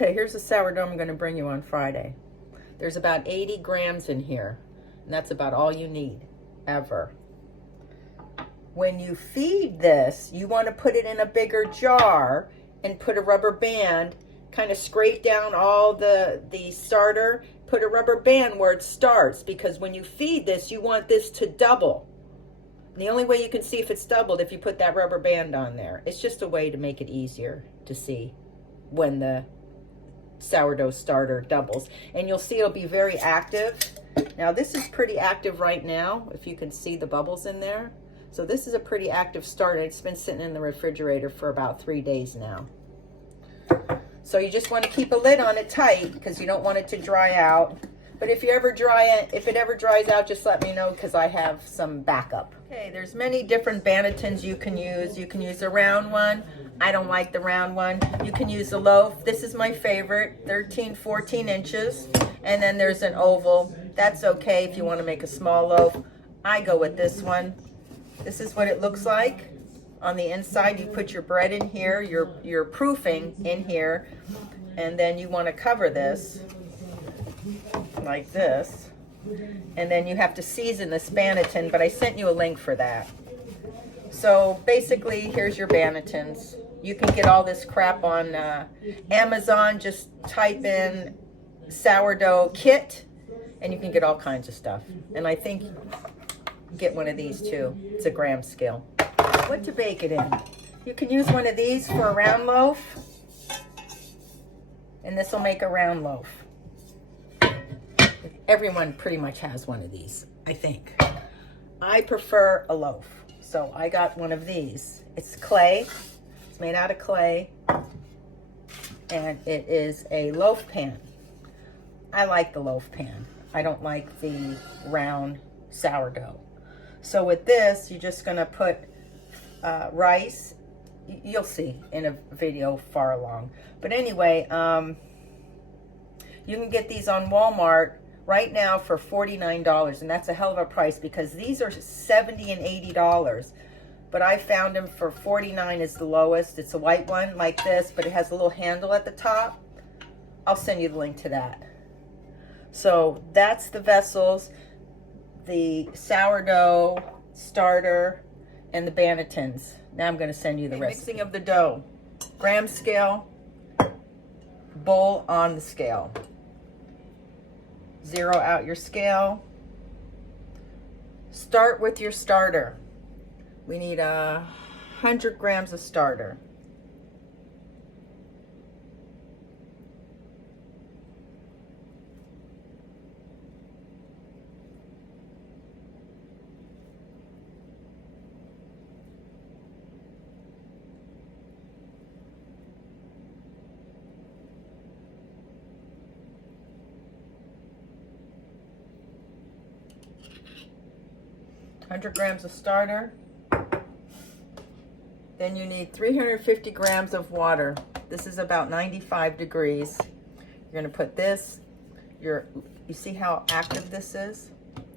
Okay, here's the sourdough I'm going to bring you on Friday. There's about 80 grams in here, and that's about all you need, ever. When you feed this, you want to put it in a bigger jar and put a rubber band, kind of scrape down all the starter, put a rubber band where it starts, because when you feed this, you want this to double. And the only way you can see if it's doubled if you put that rubber band on there. It's just a way to make it easier to see when the sourdough starter doubles. And you'll see it'll be very active. Now this is pretty active right now, if you can see the bubbles in there. So this is a pretty active starter. It's been sitting in the refrigerator for about 3 days now. So you just want to keep a lid on it tight because you don't want it to dry out. But if it ever dries out, just let me know because I have some backup. Okay, there's many different bannetons you can use. You can use a round one. I don't like the round one. You can use a loaf. This is my favorite, 13, 14 inches. And then there's an oval. That's okay if you want to make a small loaf. I go with this one. This is what it looks like. On the inside, you put your bread in here, your proofing in here, and then you want to cover this like this. And then you have to season this banneton, but I sent you a link for that. So basically, here's your bannetons. You can get all this crap on Amazon. Just type in sourdough kit, and you can get all kinds of stuff. And I think get one of these too. It's a gram scale. What to bake it in? You can use one of these for a round loaf, and this will make a round loaf. Everyone pretty much has one of these, I think. I prefer a loaf, so I got one of these. It's clay. It's made out of clay, and it is a loaf pan. I like the loaf pan. I don't like the round sourdough. So with this, you're just gonna put rice. You'll see in a video far along. But anyway, you can get these on Walmart right now for $49, and that's a hell of a price because these are $70 and $80. But I found them for $49 is the lowest. It's a white one like this, but it has a little handle at the top. I'll send you the link to that. So that's the vessels, the sourdough starter, and the bannetons. Now I'm going to send you the recipe. Mixing of the dough. Gram scale, bowl on the scale. Zero out your scale. Start with your starter. We need 100 grams of starter. $100 grams of starter. Then you need 350 grams of water. This is about 95 degrees. You're gonna put this, you see how active this is?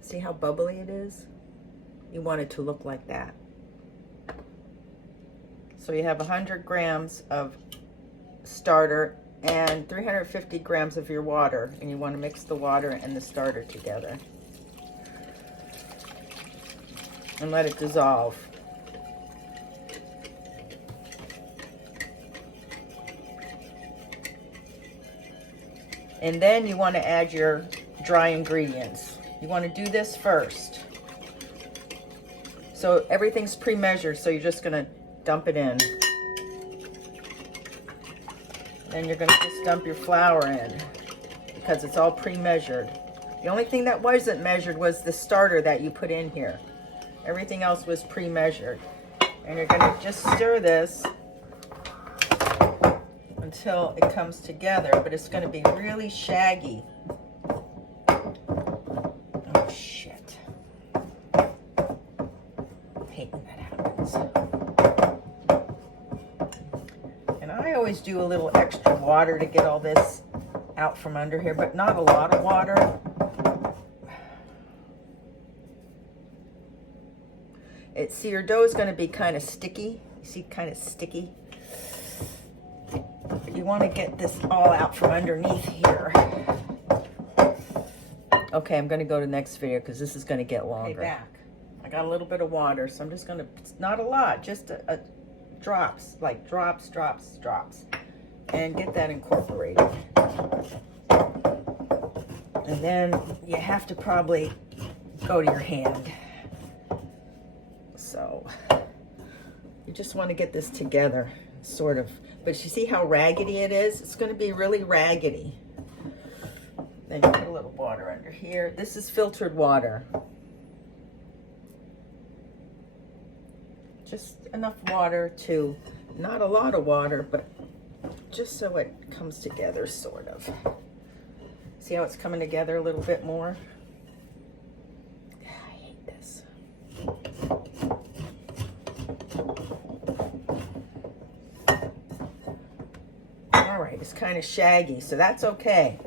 See how bubbly it is? You want it to look like that. So you have 100 grams of starter and 350 grams of your water, and you want to mix the water and the starter together and let it dissolve. And then you want to add your dry ingredients. You want to do this first. So everything's pre-measured, so you're just going to dump it in. Then you're going to just dump your flour in because it's all pre-measured. The only thing that wasn't measured was the starter that you put in here. Everything else was pre-measured. And you're going to just stir this until it comes together, but it's going to be really shaggy. Oh, shit. I hate when that happens. And I always do a little extra water to get all this out from under here, but not a lot of water. See, your dough is going to be kind of sticky. You see, kind of sticky. You you want to get this all out from underneath here. Okay, I'm going to go to the next video because this is going to get longer. Okay, back. I got a little bit of water, so I'm just going to, it's not a lot, just a drops, like drops, drops, drops. And get that incorporated. And then you have to probably go to your hand. So you just want to get this together, sort of. But you see how raggedy it is? It's going to be really raggedy. Then you put a little water under here. This is filtered water. Just enough water to, not a lot of water, but just so it comes together, sort of. See how it's coming together a little bit more? I hate this. All right, it's kind of shaggy, so that's okay.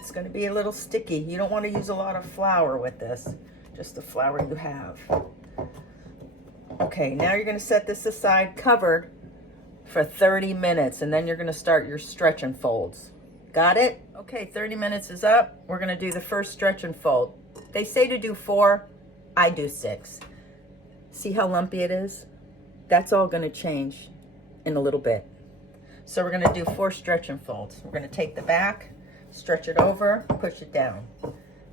It's going to be a little sticky. You don't want to use a lot of flour with this, just the flour you have. Okay, now you're going to set this aside covered for 30 minutes, and then you're going to start your stretch and folds. Got it? Okay, 30 minutes is up. We're going to do the first stretch and fold. They say to do 4, I do 6. See how lumpy it is? That's all going to change in a little bit. So we're going to do 4 stretch and folds. We're going to take the back, stretch it over, push it down.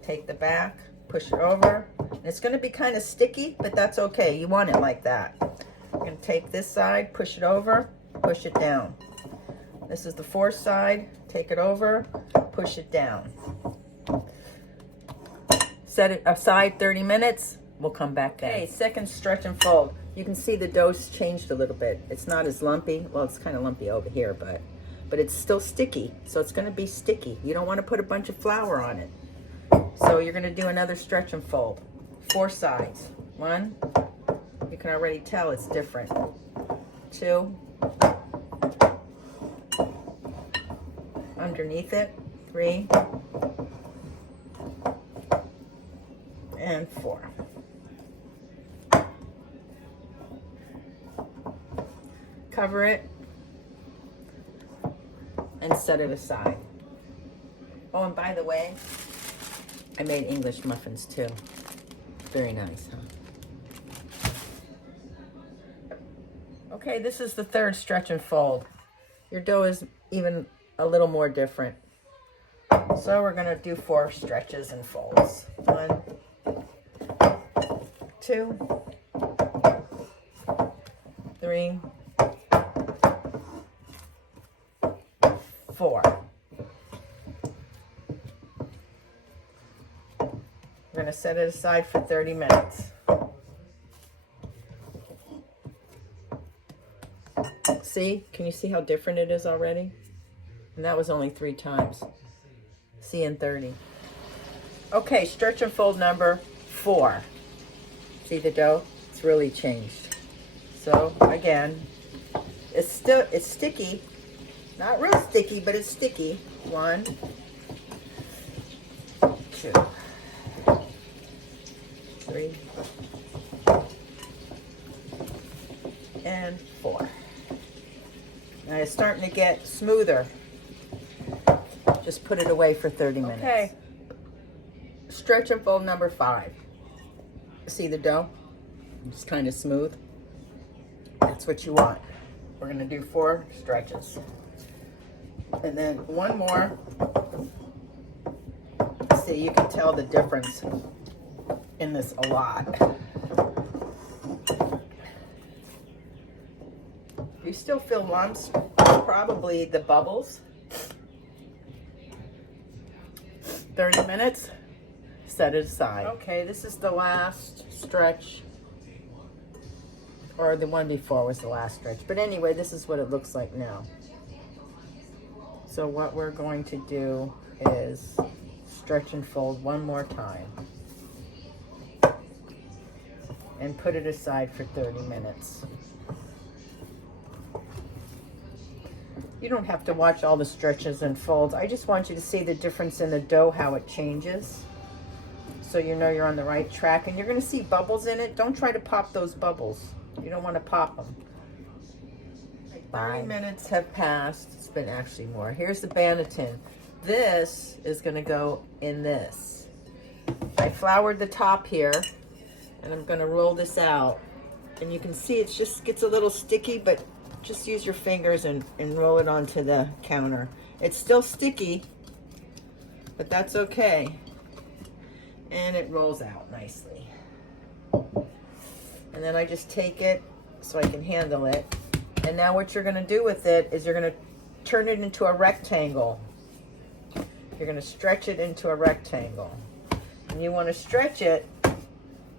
Take the back, push it over. And it's going to be kind of sticky, but that's okay. You want it like that. You're going to take this side, push it over, push it down. This is the 4th side. Take it over, push it down. Set it aside 30 minutes. We'll come back then. Okay, second stretch and fold. You can see the dough's changed a little bit. It's not as lumpy. Well, it's kind of lumpy over here, but it's still sticky. So it's going to be sticky. You don't want to put a bunch of flour on it. So you're going to do another stretch and fold. 4 sides. 1. You can already tell it's different. 2. Underneath it. 3. And 4. Cover it and set it aside. Oh, and by the way, I made English muffins too. Very nice, huh? Okay, this is the 3rd stretch and fold. Your dough is even a little more different. So we're gonna do 4 stretches and folds. 1, 2, 3, 4. We're going to set it aside for 30 minutes. See? Can you see how different it is already? And that was only 3 times. See in 30. Okay, stretch and fold number 4. See the dough? It's really changed. So again, it's sticky. Not real sticky, but it's sticky. 1, 2, 3, and 4. Now it's starting to get smoother. Just put it away for 30 minutes. Okay. Stretch and fold number 5. See the dough? It's kind of smooth. That's what you want. We're going to do 4 stretches. And then 1 more. See, you can tell the difference in this a lot. You still feel lumps, probably the bubbles. 30 minutes, set it aside. Okay, this is the last stretch, or the one before was the last stretch. But anyway, this is what it looks like now. So what we're going to do is stretch and fold 1 more time and put it aside for 30 minutes. You don't have to watch all the stretches and folds. I just want you to see the difference in the dough, how it changes. so you know you're on the right track. And you're gonna see bubbles in it. Don't try to pop those bubbles. You don't want to pop them. 30 minutes have passed. It's been actually more. Here's the Banneton. This is gonna go in this. I floured the top here, and I'm gonna roll this out. And you can see it just gets a little sticky, but just use your fingers and roll it onto the counter. It's still sticky, but that's okay. And it rolls out nicely. And then I just take it so I can handle it. And now what you're gonna do with it is you're gonna turn it into a rectangle. You're gonna stretch it into a rectangle. And you wanna stretch it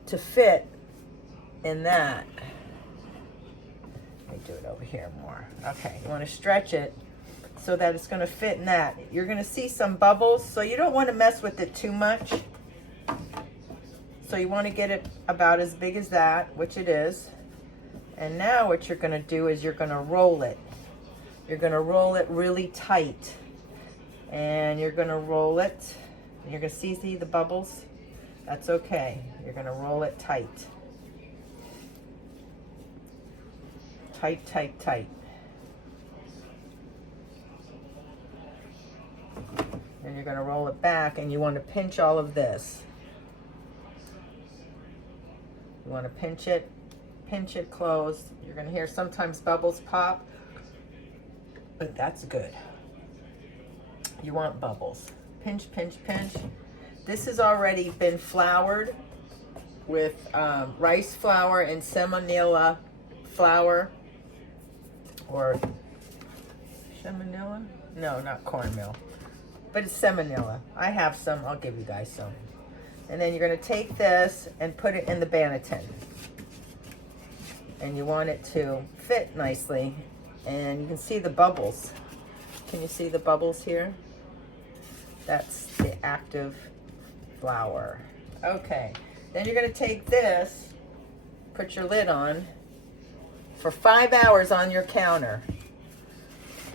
to fit in that. Let me do it over here more. Okay, you wanna stretch it so that it's gonna fit in that. You're gonna see some bubbles, so you don't wanna mess with it too much. So you wanna get it about as big as that, which it is. And now what you're gonna do is you're gonna roll it. You're gonna roll it really tight. And you're gonna roll it. You're gonna see the bubbles? That's okay. You're gonna roll it tight. Tight, tight, tight. And you're gonna roll it back, and you wanna pinch all of this. You wanna pinch it closed. You're gonna hear sometimes bubbles pop, but that's good. You want bubbles. Pinch, pinch, pinch. This has already been floured with rice flour and semolina flour, or semolina? No, not cornmeal, but it's semolina. I have some, I'll give you guys some. And then you're gonna take this and put it in the Banneton. And you want it to fit nicely. And you can see the bubbles. Can you see the bubbles here? That's the active flour. Okay, then you're gonna take this, put your lid on for 5 hours on your counter.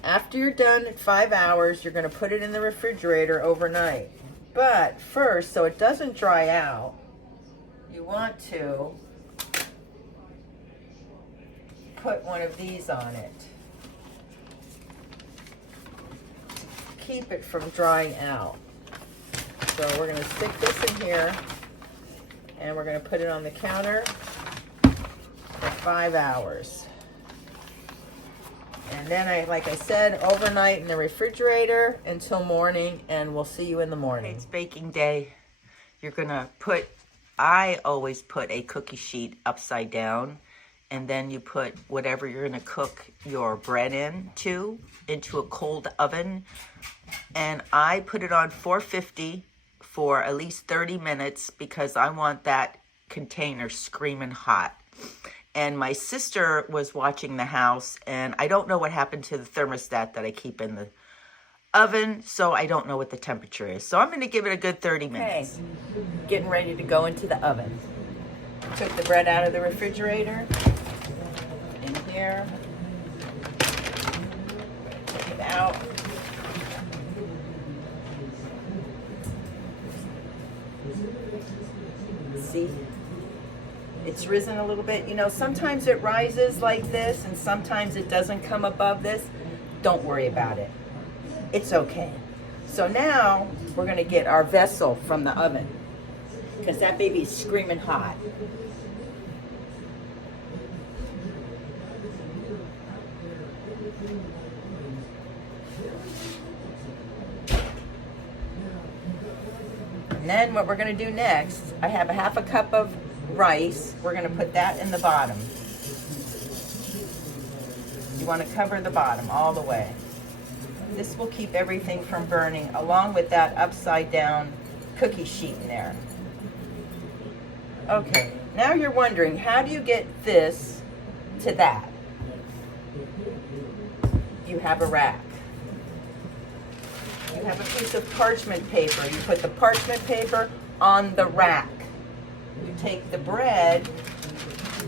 After you're done at 5 hours, you're gonna put it in the refrigerator overnight. But first, so it doesn't dry out, you want to put one of these on it. Keep it from drying out. So we're gonna stick this in here, and we're gonna put it on the counter for 5 hours. And then like I said, overnight in the refrigerator until morning, and we'll see you in the morning. It's baking day. You're gonna I always put a cookie sheet upside down, and then you put whatever you're gonna cook your bread into a cold oven. And I put it on 450 for at least 30 minutes because I want that container screaming hot. And my sister was watching the house, and I don't know what happened to the thermostat that I keep in the oven, so I don't know what the temperature is. So I'm gonna give it a good 30 minutes. Okay, getting ready to go into the oven. Took the bread out of the refrigerator. In here. Take it out. See? It's risen a little bit. You know, sometimes it rises like this and sometimes it doesn't come above this. Don't worry about it. It's okay. So now we're gonna get our vessel from the oven because that baby's screaming hot. And then what we're gonna do next, I have a half a cup of rice. We're gonna put that in the bottom. You wanna cover the bottom all the way. This will keep everything from burning, along with that upside down cookie sheet in there. Okay, now you're wondering, how do you get this to that? You have a rack. You have a piece of parchment paper. You put the parchment paper on the rack. You take the bread,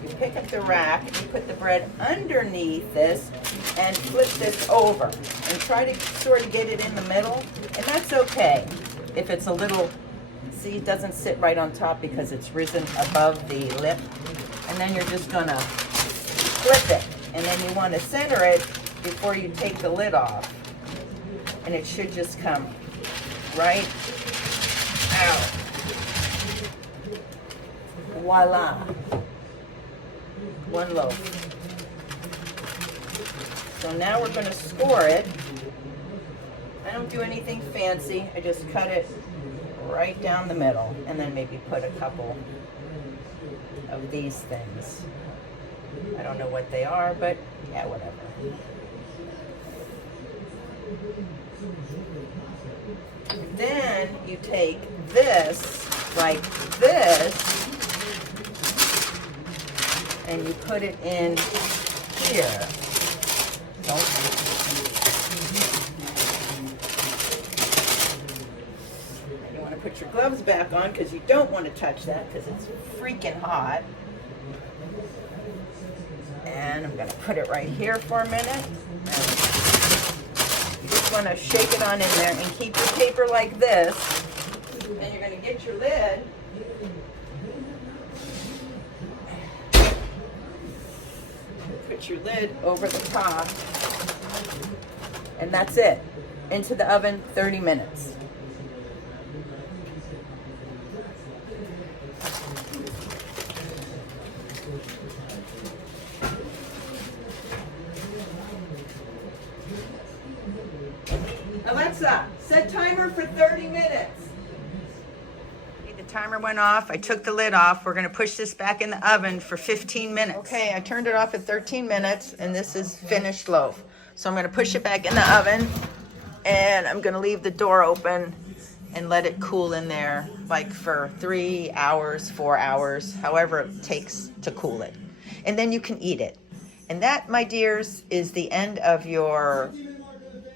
you pick up the rack, and you put the bread underneath this and flip this over. And try to sort of get it in the middle. And that's okay if it's a little See, it doesn't sit right on top because it's risen above the lip. And then you're just gonna flip it. And then you want to center it before you take the lid off. And it should just come right out. Voila. One loaf. So now we're gonna score it. I don't do anything fancy. I just cut it right down the middle and then maybe put a couple of these things. I don't know what they are, but yeah, whatever. Then you take this, like this, and you put it in here. You want to put your gloves back on because you don't want to touch that because it's freaking hot. And I'm going to put it right here for a minute. You just want to shake it on in there and keep your paper like this. Then you're going to get your lid. Put your lid over the top. And that's it. Into the oven, 30 minutes. Alexa, set timer for 30 minutes. The timer went off. I took the lid off. We're going to push this back in the oven for 15 minutes. Okay, I turned it off at 13 minutes, and this is finished loaf. So I'm going to push it back in the oven, and I'm going to leave the door open and let it cool in there like for 3 hours, 4 hours, however it takes to cool it. And then you can eat it. And that, my dears, is the end of your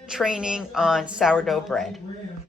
training on sourdough bread.